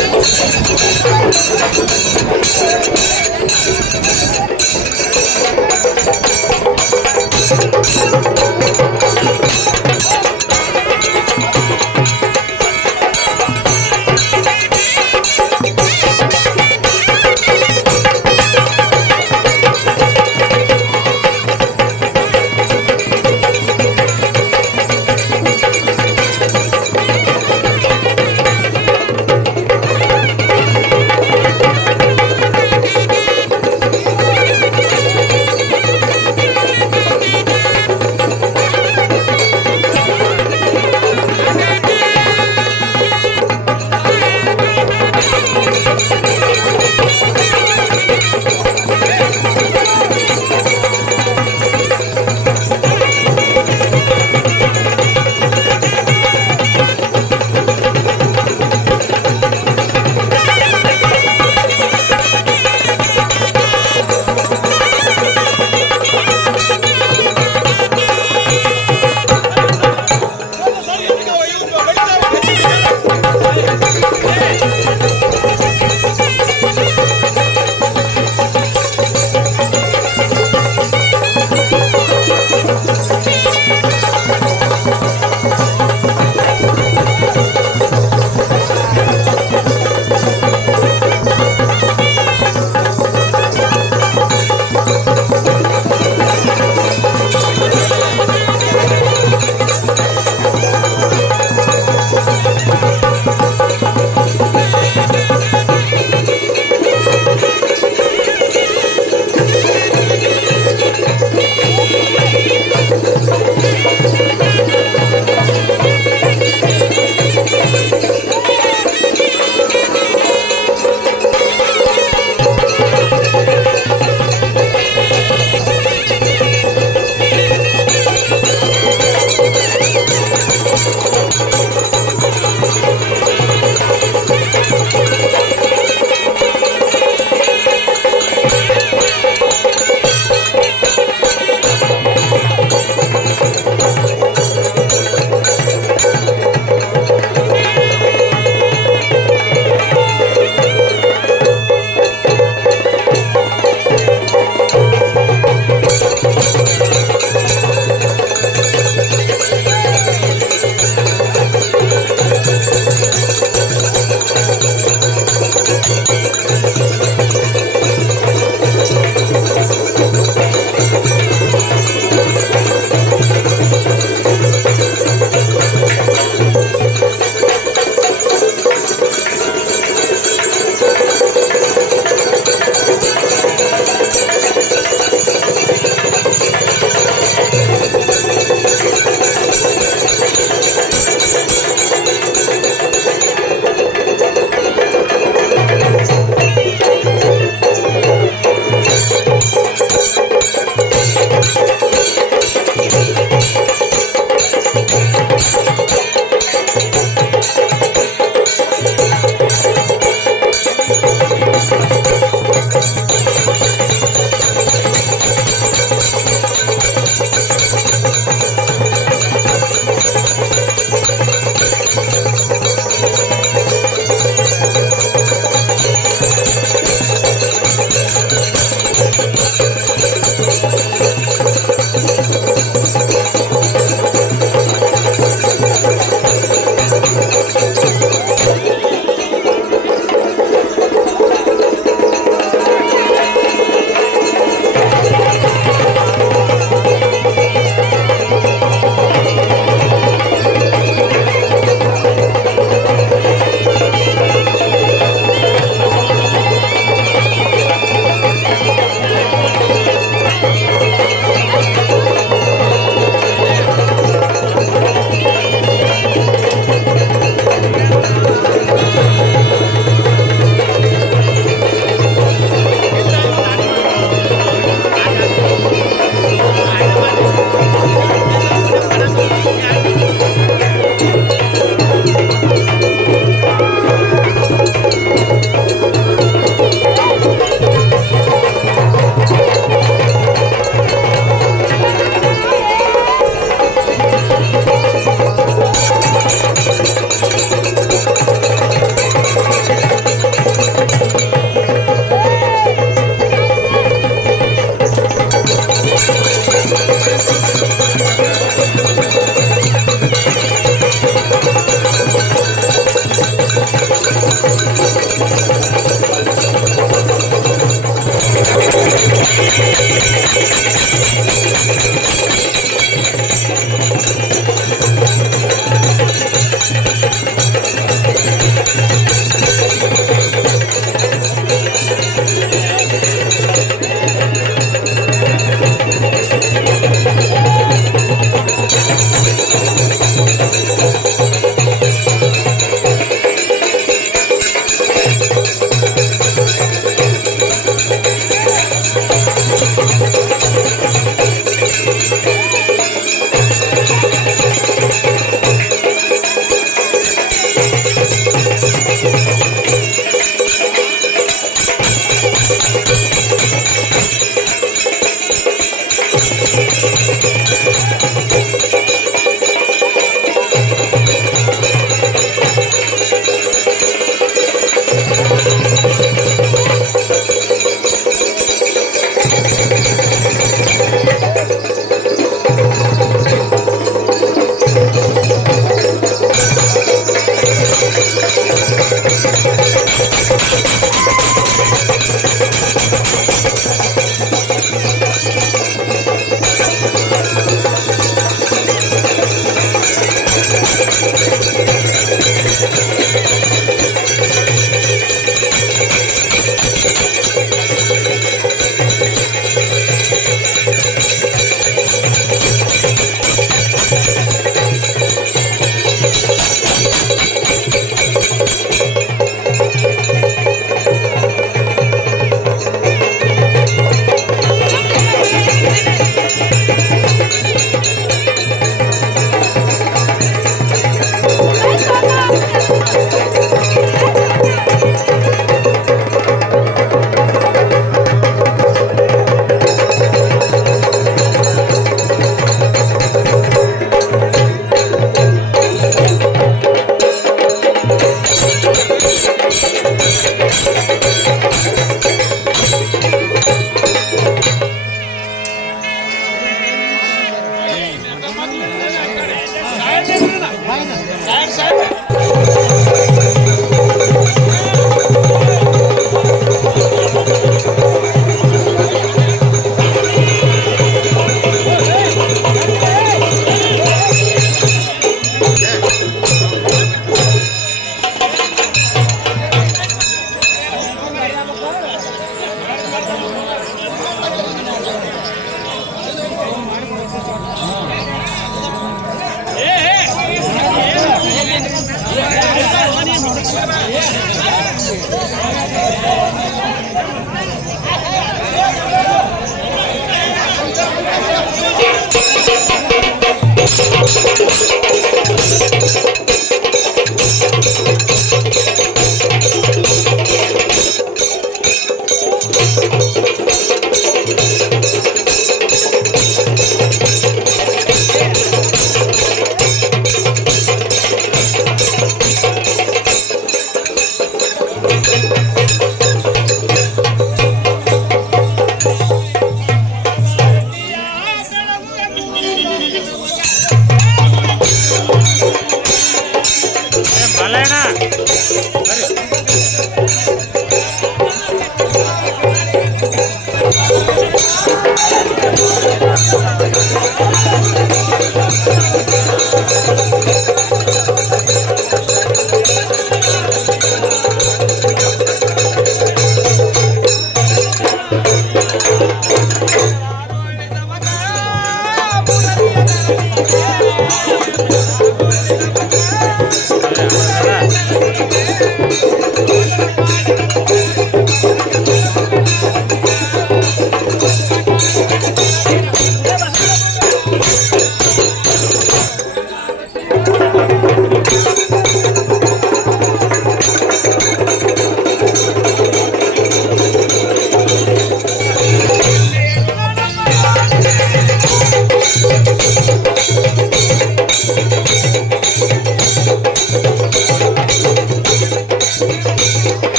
Thank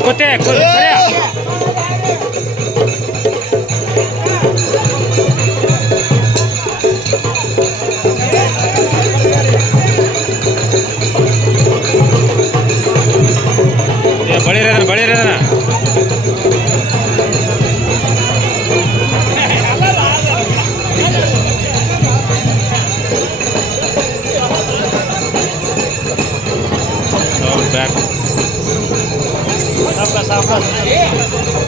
Coteco, Coteco. Vamos.